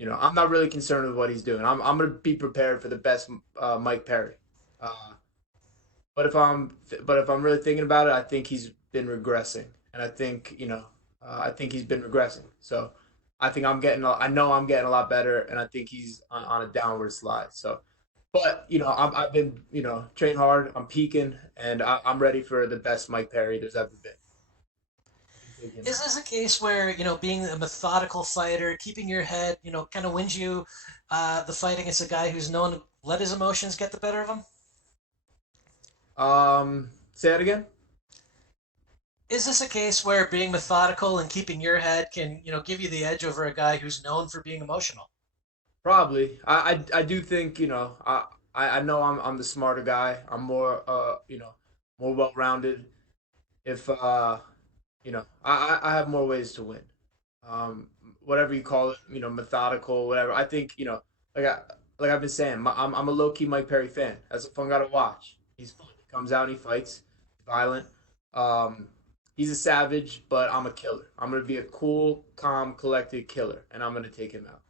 I'm not really concerned with what he's doing. I'm gonna be prepared for the best Mike Perry. Uh, but if I'm really thinking about it, I think he's been regressing, and I think he's been regressing. So I think I know I'm getting a lot better, and I think he's on a downward slide. So, but I've been training hard. I'm peaking, and I'm ready for the best Mike Perry there's ever been. I can take him Is out. this a case where, being a methodical fighter, keeping your head, kind of wins you the fight against a guy who's known to let his emotions get the better of him? Say that again. Is this a case where being methodical and keeping your head can, give you the edge over a guy who's known for being emotional? Probably. I do think I know I'm the smarter guy. I'm more more well rounded. If I have more ways to win. Whatever you call it, methodical, whatever. I think like I like I've been saying, I'm a low key Mike Perry fan. That's a fun guy to watch. He's fun. He comes out and he fights. He's violent. Um, he's a savage, but I'm a killer. I'm gonna be a cool, calm, collected killer, and I'm gonna take him out.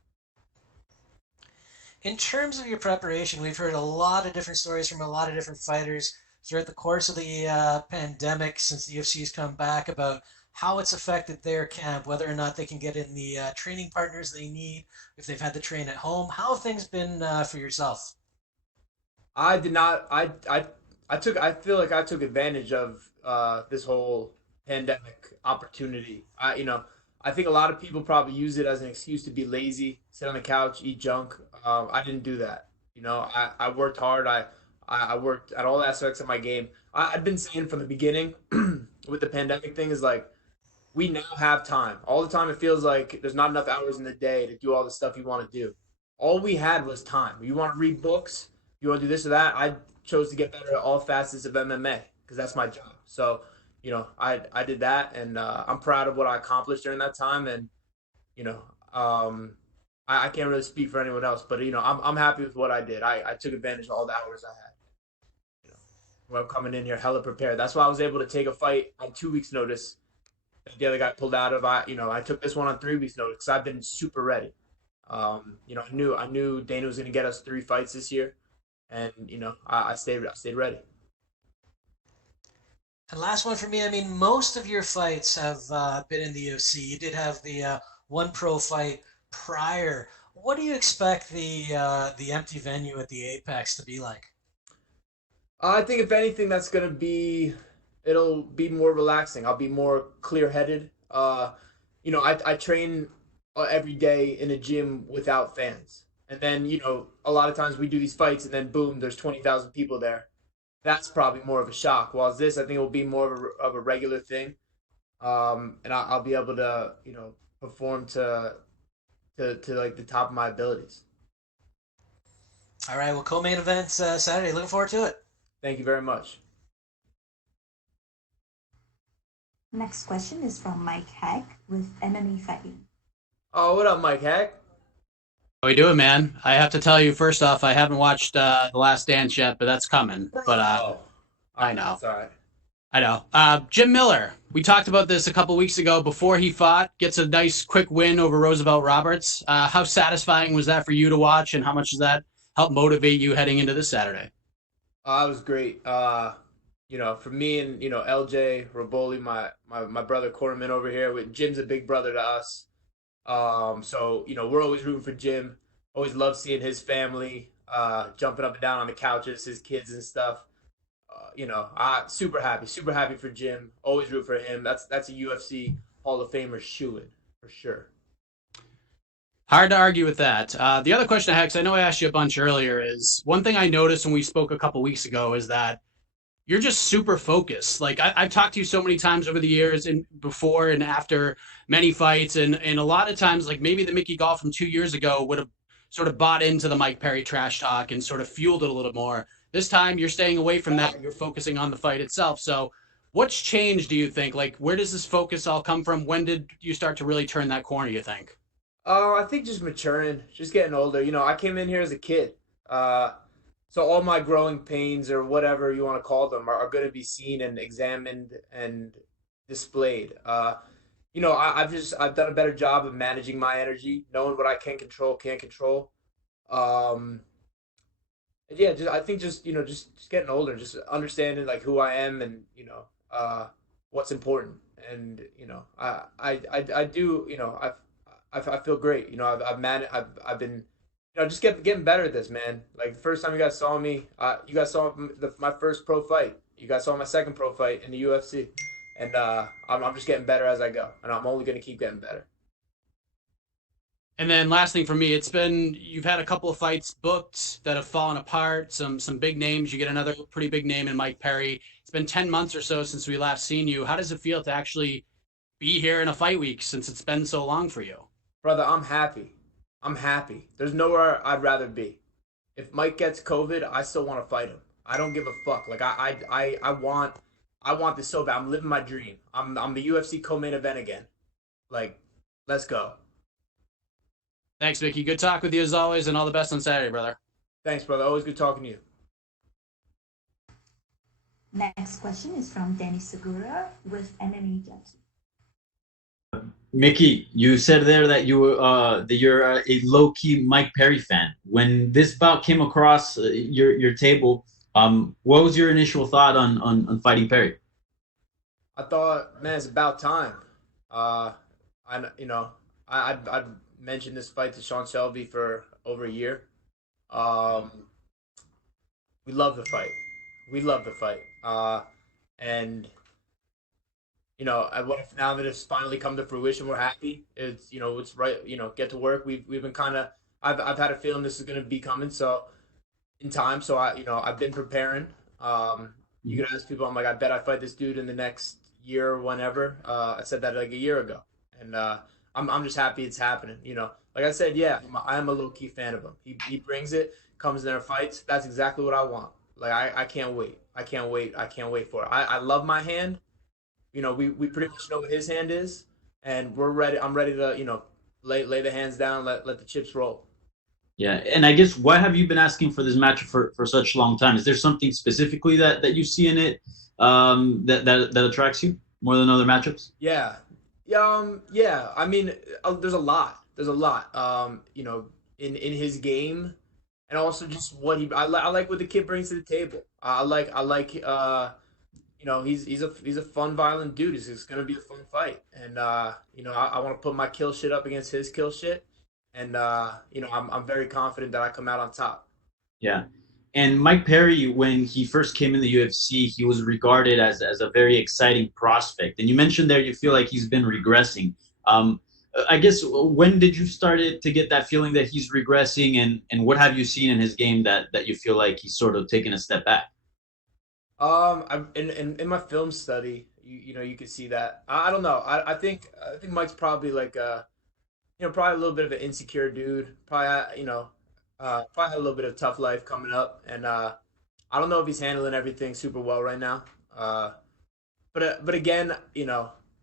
In terms of your preparation, we've heard a lot of different stories from a lot of different fighters throughout the course of the pandemic since the UFC's come back about how it's affected their camp, whether or not they can get in the training partners they need, if they've had to train at home. How have things been for yourself? I did not. I took. I feel like I took advantage of this whole pandemic opportunity. I think a lot of people probably use it as an excuse to be lazy, sit on the couch, eat junk. I didn't do that. I worked hard. I worked at all aspects of my game. I've been saying from the beginning with the pandemic thing is like we now have time. All the time it feels like there's not enough hours in the day to do all the stuff you want to do. All we had was time. You want to read books, you want to do this or that. I chose to get better at all facets of MMA because that's my job. So, I did that, and I'm proud of what I accomplished during that time. And you know, um, I can't really speak for anyone else, but I'm happy with what I did. I took advantage of all the hours I had. You know, I'm coming in here hella prepared. That's why I was able to take a fight on 2 weeks' notice the other guy pulled out of. I took this one on 3 weeks notice because I've been super ready. I knew Dana was going to get us 3 fights this year, and I stayed ready. And last one for me. I mean, most of your fights have been in the UFC. You did have the one pro fight prior. What do you expect the empty venue at the Apex to be like? I think if anything, it'll be more relaxing. I'll be more clear headed. I train every day in a gym without fans, and then a lot of times we do these fights, and then boom, there's 20,000 people there. That's probably more of a shock. While this, I think it will be more of a regular thing, and I'll be able to perform to like the top of my abilities. All right, well, co-main event Saturday. Looking forward to it. Thank you very much. Next question is from Mike Hack with MMA Fighting. Oh, what up, Mike Hack? How we doing, man? I have to tell you, first off, I haven't watched The Last Dance yet, but that's coming. But Oh, I know, that's all right. I know. Jim Miller, we talked about this a couple weeks ago before he fought, gets a nice quick win over Roosevelt Roberts. How satisfying was that for you to watch, and how much does that help motivate you heading into this Saturday? It was great. For me and LJ Roboli, my brother Corman over here. With Jim's a big brother to us. So we're always rooting for Jim. Always love seeing his family jumping up and down on the couches, his kids and stuff. I super happy for Jim. Always root for him. That's a UFC Hall of Famer shooing for sure. Hard to argue with that. The other question I had, because I know I asked you a bunch earlier, is one thing I noticed when we spoke a couple weeks ago is that you're just super focused. Like I've talked to you so many times over the years and before and after many fights, and a lot of times, like maybe the Mickey Gall from 2 years ago would have sort of bought into the Mike Perry trash talk and sort of fueled it a little more. This time, you're staying away from that. You're focusing on the fight itself. So, what's changed? Do you think? Like, where does this focus all come from? When did you start to really turn that corner? You think? I think just maturing, just getting older. I came in here as a kid. Uh, so all my growing pains or whatever you want to call them are going to be seen and examined and displayed. I've done a better job of managing my energy, knowing what I can control, can't control. Um, yeah, just I think just getting older, just understanding like who I am and what's important, and I do I feel great. I've been just getting better at this, man. Like the first time you guys saw me, you guys saw my first pro fight. You guys saw my second pro fight in the UFC, and I'm just getting better as I go, and I'm only gonna keep getting better. And then last thing for me, it's been you've had a couple of fights booked that have fallen apart. Some big names. You get another pretty big name in Mike Perry. It's been 10 months or so since we last seen you. How does it feel to actually be here in a fight week since it's been so long for you? Brother, I'm happy. I'm happy. There's nowhere I'd rather be. If Mike gets COVID, I still want to fight him. I don't give a fuck. Like I want this so bad. I'm living my dream. I'm the UFC co-main event again. Like, let's go. Thanks, Vicky. Good talk with you as always, and all the best on Saturday, brother. Thanks, brother. Always good talking to you. Next question is from Dennis Segura with MMA Junkie. Mickey, you said there that you're a low key Mike Perry fan. When this bout came across your table, what was your initial thought on fighting Perry? I thought, man, it's about time. Uh, I you know I'd mentioned this fight to Sean Shelby for over a year. Um, we love the fight. We love the fight. And what if now that it's finally come to fruition, we're happy. It's right. Get to work. We've been kind of. I've had a feeling this is going to be coming. So in time. So I've been preparing. You could ask people. I'm like, I bet I fight this dude in the next year or whenever. I said that like a year ago, and I'm just happy it's happening. Like I said, yeah, I'm a low key fan of him. He brings it, comes in there, fights. That's exactly what I want. Like I can't wait. I can't wait. I can't wait for it. I love my hand. We pretty much know what his hand is, and we're ready. I'm ready to lay the hands down, let the chips roll. Yeah, and I guess why have you been asking for this match for such a long time? Is there something specifically that you see in it that attracts you more than other matchups? Yeah, yeah. I mean, there's a lot. There's a lot. In his game, and also just what I like what the kid brings to the table. I like. He's a fun, violent dude. It's gonna be a fun fight, and I want to put my kill shit up against his kill shit, and I'm very confident that I come out on top. Yeah. And Mike Perry, when he first came in the UFC, he was regarded as a very exciting prospect. And you mentioned there you feel like he's been regressing. Um, I guess when did you start to get that feeling that he's regressing, and what have you seen in his game that you feel like he's sort of taken a step back? In my film study, you could see that. I don't know. I think Mike's probably like probably a little bit of an insecure dude. Probably probably had a little bit of tough life coming up, and I don't know if he's handling everything super well right now. But again,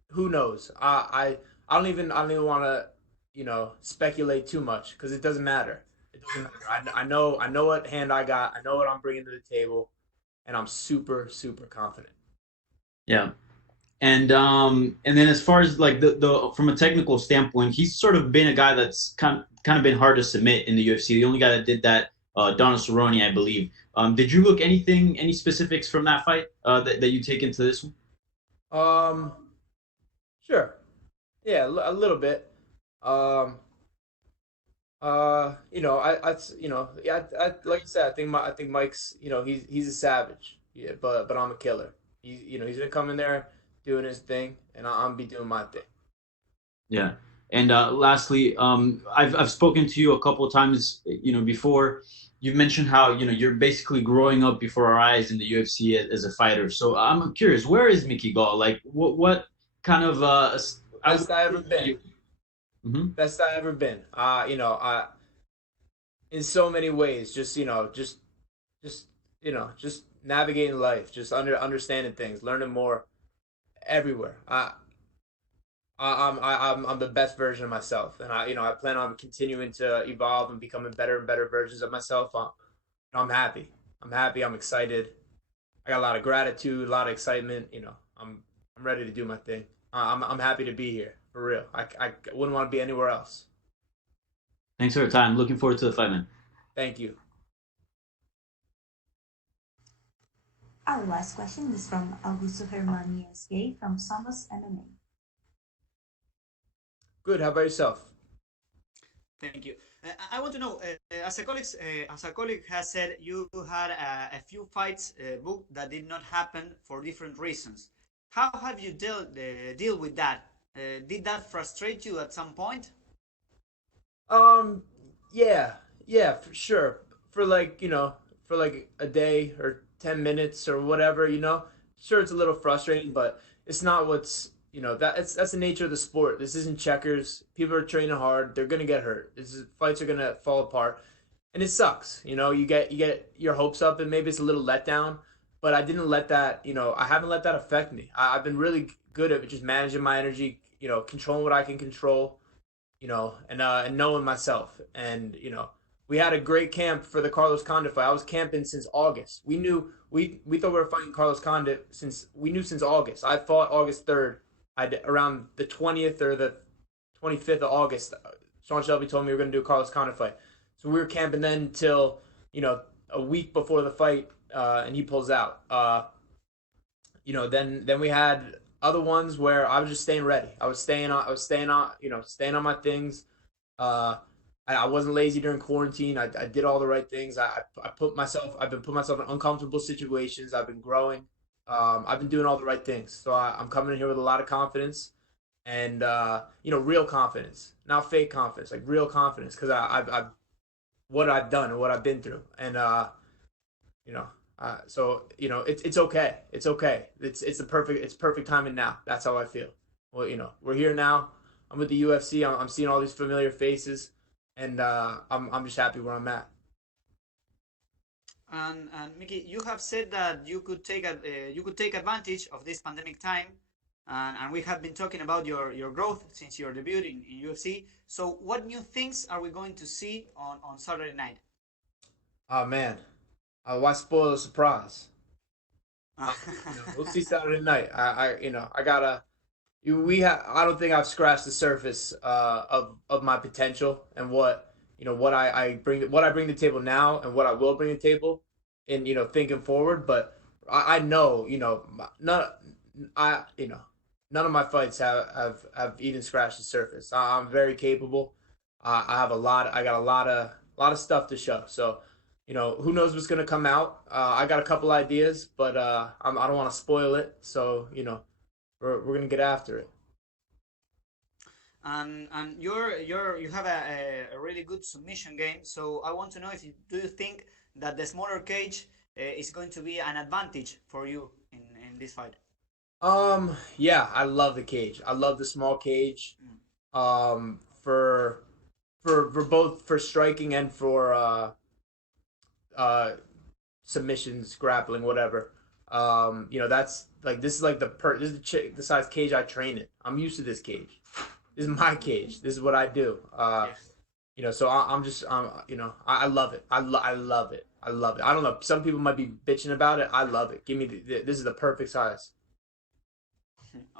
who knows? I don't even want to speculate too much because it doesn't matter. It doesn't matter. I know what hand I got. I know what I'm bringing to the table, and I'm super super confident. Yeah. And then as far as like the from a technical standpoint, he's sort of been a guy that's kind of been hard to submit in the UFC. The only guy that did that, Donald Cerrone, I believe. Did you look any specifics from that fight that you take into this one? Um, sure. Yeah, a little bit. Um, yeah, like I said, I think Mike's, he's a savage. Yeah, but I'm a killer. He's gonna come in there doing his thing, and I'm be doing my thing. Yeah. And lastly, I've spoken to you a couple of times, before. You've mentioned how you're basically growing up before our eyes in the UFC as a fighter. So I'm curious, where is Mickey Gall? Like, what kind of I Best I ever been. hmm Best I ever been. I in so many ways, just just navigating life, just understanding things, learning more everywhere. I'm the best version of myself, and I plan on continuing to evolve and becoming better and better versions of myself. I'm happy. I'm happy. I'm excited. I got a lot of gratitude, a lot of excitement. I'm ready to do my thing. I'm happy to be here for real. I wouldn't want to be anywhere else. Thanks for your time. Looking forward to the fight, man. Thank you. Our last question is from Augusto Hermanias Gay from Somos MMA. Good. How about yourself? Thank you. I want to know, as a colleague has said, you had a few fights booked that did not happen for different reasons. How have you deal with that? Did that frustrate you at some point? Um, yeah, yeah, for sure. For like, for like a day or 10 minutes or whatever, sure it's a little frustrating, but it's not that's the nature of the sport. This isn't checkers. People are training hard. They're gonna get hurt. Fights are gonna fall apart. And it sucks. You get your hopes up and maybe it's a little letdown, but I didn't let that, I haven't let that affect me. I've been really good at just managing my energy, controlling what I can control, and knowing myself. And we had a great camp for the Carlos Condit fight. I was camping since August. We thought we were fighting Carlos Condit since August. I fought August 3rd. Around the 20th or the 25th of August. Sean Shelby told me we were going to do a Carlos Condit fight. So we were camping then until a week before the fight, and he pulls out. Then we had other ones where I was just staying ready. Staying on my things. I wasn't lazy during quarantine. I did all the right things. I've been putting myself in uncomfortable situations. I've been growing. I've been doing all the right things. So I'm coming in here with a lot of confidence and, real confidence, not fake confidence, like real confidence. Cause I've what I've done and what I've been through. And, it's okay. It's okay. It's perfect timing now. That's how I feel. Well, we're here now. I'm with the UFC. I'm seeing all these familiar faces, and I'm just happy where I'm at. And Mickey, you have said that you could take advantage of this pandemic time, and we have been talking about your growth since your debut in UFC. So, what new things are we going to see on Saturday night? Oh man, why spoil the surprise? We'll see Saturday night. I gotta. I don't think I've scratched the surface of my potential and what I bring to the table now and what I will bring to the table in thinking forward. But I know I none of my fights have even scratched the surface. I'm very capable. I got a lot of stuff to show. So who knows what's gonna come out. I got a couple ideas, but I don't want to spoil it. So we're gonna get after it. And you have a really good submission game. So I want to know, if you do you think that the smaller cage is going to be an advantage for you in this fight? Yeah, I love the cage. I love the small cage. For both for striking and for uh submissions, grappling, whatever. That's like this is like this is the size cage I train in. I'm used to this cage. This is my cage. This is what I do. Yes. So I'm just I love it. I love it. I love it. I don't know. Some people might be bitching about it. I love it. Give me this is the perfect size.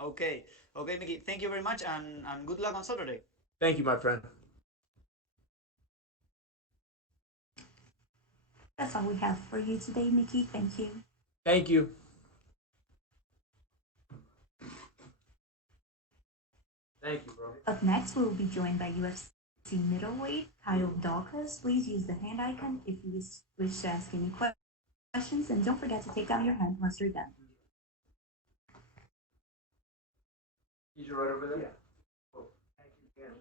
Okay. Okay, Mickey. Thank you very much, and good luck on Saturday. Thank you, my friend. That's all we have for you today, Mickey. Thank you. Thank you. Thank you, bro. Up next, we will be joined by UFC middleweight Kyle Dawkins. Please use the hand icon if you wish to ask any questions, and don't forget to take down your hand once you're done. He's right over there. Yeah. Cool. Thank you again.